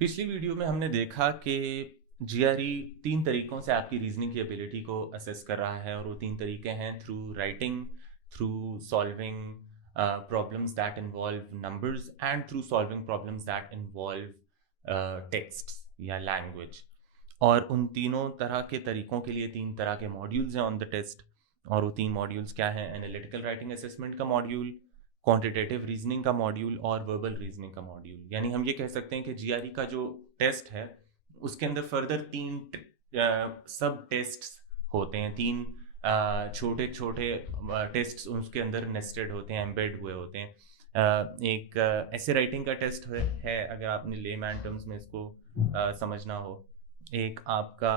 पिछली वीडियो में हमने देखा कि जीआरई तीन तरीकों से आपकी रीजनिंग की एबिलिटी को असेस कर रहा है और वो तीन तरीके हैं through writing, through solving problems that involve numbers and through solving problems that involve text या लैंग्वेज। और उन तीनों तरह के तरीकों के लिए तीन तरह के मॉड्यूल्स हैं ऑन द टेस्ट। और वो तीन मॉड्यूल्स क्या हैं? एनालिटिकल राइटिंग असेसमेंट का मॉड्यूल, क्वांटिटेटिव रीजनिंग का मॉड्यूल और वर्बल रीजनिंग का मॉड्यूल। यानी हम ये कह सकते हैं कि जीआरई का जो टेस्ट है उसके अंदर फर्दर तीन सब टेस्ट होते हैं। तीन छोटे छोटे टेस्ट उसके अंदर नेस्टेड होते हैं, एम्बेड हुए होते हैं। एक ऐसे राइटिंग का टेस्ट है अगर आपने लेमैन टर्म्स में इसको समझना हो। एक आपका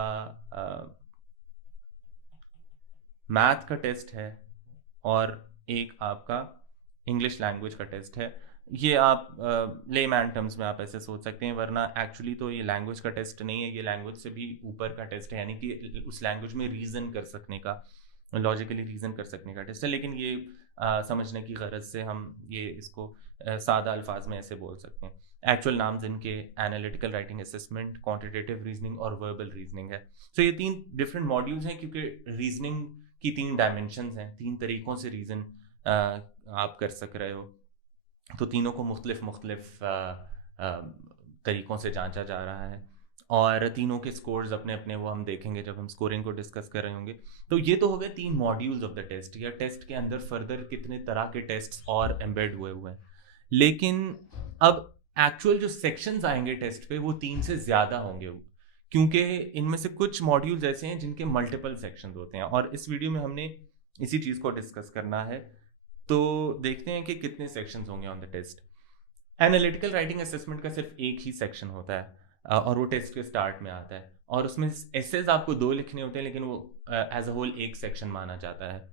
मैथ का टेस्ट है और एक आपका इंग्लिश लैंग्वेज का टेस्ट है। ये आप लेमैन टर्म्स में आप ऐसे सोच सकते हैं, वरना एक्चुअली तो ये लैंग्वेज का टेस्ट नहीं है, ये लैंग्वेज से भी ऊपर का टेस्ट है। यानी कि उस लैंग्वेज में रीज़न कर सकने का, लॉजिकली रीज़न कर सकने का टेस्ट है। लेकिन ये समझने की गरज से हम ये इसको सादा अल्फाज में ऐसे बोल सकते हैं। एक्चुअल नाम्स इनके analytical writing assessment, quantitative reasoning और वर्बल रीजनिंग है। तो ये तीन डिफरेंट मॉड्यूल्स हैं क्योंकि रीजनिंग की तीन डायमेंशंस हैं, तीन तरीकों से रीज़न आप कर सक रहे हो। तो तीनों को मुख्तलिफ मुख्तलिफ तरीक़ों से जांचा जा रहा है और तीनों के स्कोर्स अपने अपने वो हम देखेंगे जब हम स्कोरिंग को डिस्कस कर रहे होंगे। तो ये तो हो गए तीन मॉड्यूल्स ऑफ द टेस्ट, या टेस्ट के अंदर फर्दर कितने तरह के टेस्ट और एम्बेड हुए हैं। लेकिन अब एक्चुअल जो सेक्शंस आएंगे टेस्ट पे वो तीन से ज़्यादा होंगे, क्योंकि इनमें से कुछ मॉड्यूल्स ऐसे हैं जिनके मल्टीपल सेक्शंस होते हैं और इस वीडियो में हमने इसी चीज़ को डिस्कस करना है। तो देखते हैं कि कितने सेक्शंस होंगे on the test. Analytical writing assessment का सिर्फ एक ही सेक्शन होता है और वो टेस्ट के स्टार्ट में आता है और उसमें एसेज आपको दो लिखने होते हैं, लेकिन वो एज अ होल एक सेक्शन माना जाता है।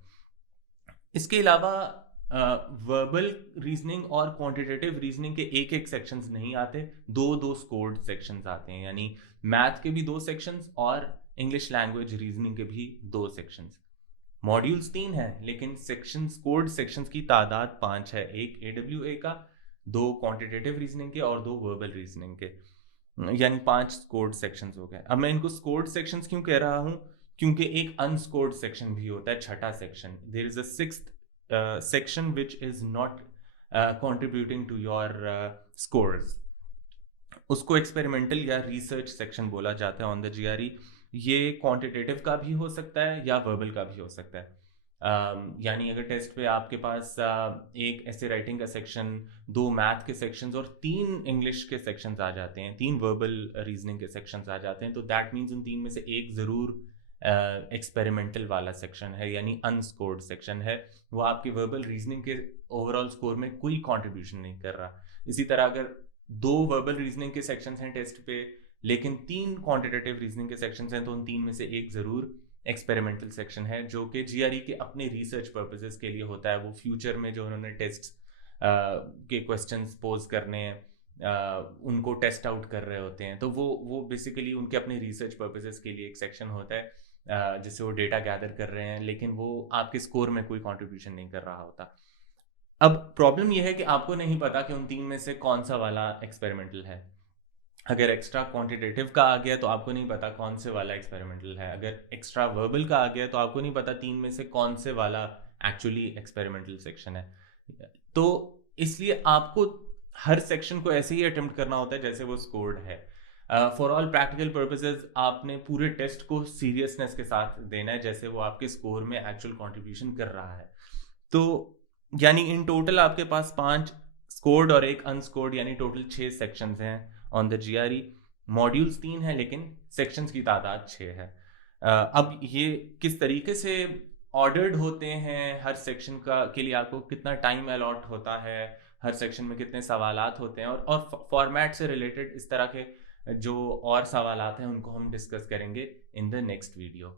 इसके अलावा वर्बल रीजनिंग और क्वांटिटेटिव रीजनिंग के एक एक सेक्शंस नहीं आते, दो दो स्कोर्ड सेक्शंस आते हैं। यानी मैथ के भी दो सेक्शंस और इंग्लिश लैंग्वेज रीजनिंग के भी दो सेक्शंस। मॉड्यूल्स तीन हैं लेकिन सेक्शंस, कोड सेक्शंस की तादाद पांच है। एक AWA का, दो क्वांटिटेटिव रीजनिंग के और दो वर्बल रीजनिंग के। यानी पांच स्कोर्ड सेक्शंस हो गए। अब मैं इनको स्कोर्ड सेक्शंस क्यों कह रहा हूं? क्योंकि एक अनस्कोर्ड सेक्शन भी होता है, छठा section. There is a sixth section which is not contributing to your scores. उसको एक्सपेरिमेंटल या रिसर्च सेक्शन बोला जाता है ऑन द जीआरई। ये क्वांटिटेटिव का भी हो सकता है या वर्बल का भी हो सकता है। यानी अगर टेस्ट पे आपके पास एक ऐसे राइटिंग का सेक्शन, दो मैथ के सेक्शंस और तीन इंग्लिश के सेक्शंस आ जाते हैं, तीन वर्बल रीजनिंग के सेक्शंस आ जाते हैं, तो दैट मीन्स उन तीन में से एक ज़रूर एक्सपेरिमेंटल वाला सेक्शन है, यानी अनस्कोर्ड सेक्शन है। वो आपके वर्बल रीजनिंग के ओवरऑल स्कोर में कोई कॉन्ट्रीब्यूशन नहीं कर रहा। इसी तरह अगर दो वर्बल रीजनिंग के सेक्शंस हैं टेस्ट पे लेकिन तीन क्वांटिटेटिव रीजनिंग के सेक्शंस हैं, तो उन तीन में से एक ज़रूर एक्सपेरिमेंटल सेक्शन है जो कि जीआरई के अपने रिसर्च पर्पसेस के लिए होता है। वो फ्यूचर में जो उन्होंने टेस्ट के क्वेश्चंस पोज करने हैं, उनको टेस्ट आउट कर रहे होते हैं, तो वो बेसिकली उनके अपने रिसर्च पर्पसेस के लिए एक सेक्शन होता है जिससे वो डेटा गैदर कर रहे हैं, लेकिन वो आपके स्कोर में कोई कॉन्ट्रीब्यूशन नहीं कर रहा होता। अब प्रॉब्लम यह है कि आपको नहीं पता कि उन तीन में से कौन सा वाला एक्सपेरिमेंटल है। अगर एक्स्ट्रा क्वांटिटेटिव का आ गया तो आपको नहीं पता कौन से वाला एक्सपेरिमेंटल है। अगर एक्स्ट्रा वर्बल का आ गया तो आपको नहीं पता तीन में से कौन से वाला एक्चुअली एक्सपेरिमेंटल सेक्शन है। तो इसलिए आपको हर सेक्शन को ऐसे ही अटेम्प्ट करना होता है जैसे वो स्कोर्ड है। फॉर ऑल प्रैक्टिकल पर्पसेस आपने पूरे टेस्ट को सीरियसनेस के साथ देना है जैसे वो आपके स्कोर में एक्चुअल कंट्रीब्यूशन कर रहा है। तो यानी इन टोटल आपके पास पांच स्कोर्ड और एक अनस्कोर्ड, यानी टोटल 6 सेक्शंस हैं ऑन द जीआरई। मॉड्यूल्स तीन हैं लेकिन सेक्शंस की तादाद 6 है। अब ये किस तरीके से ऑर्डर्ड होते हैं, हर सेक्शन का के लिए आपको कितना टाइम अलॉट होता है, हर सेक्शन में कितने सवालात होते हैं और फॉर्मेट से रिलेटेड इस तरह के जो और सवालात हैं उनको हम डिस्कस करेंगे इन द नेक्स्ट वीडियो।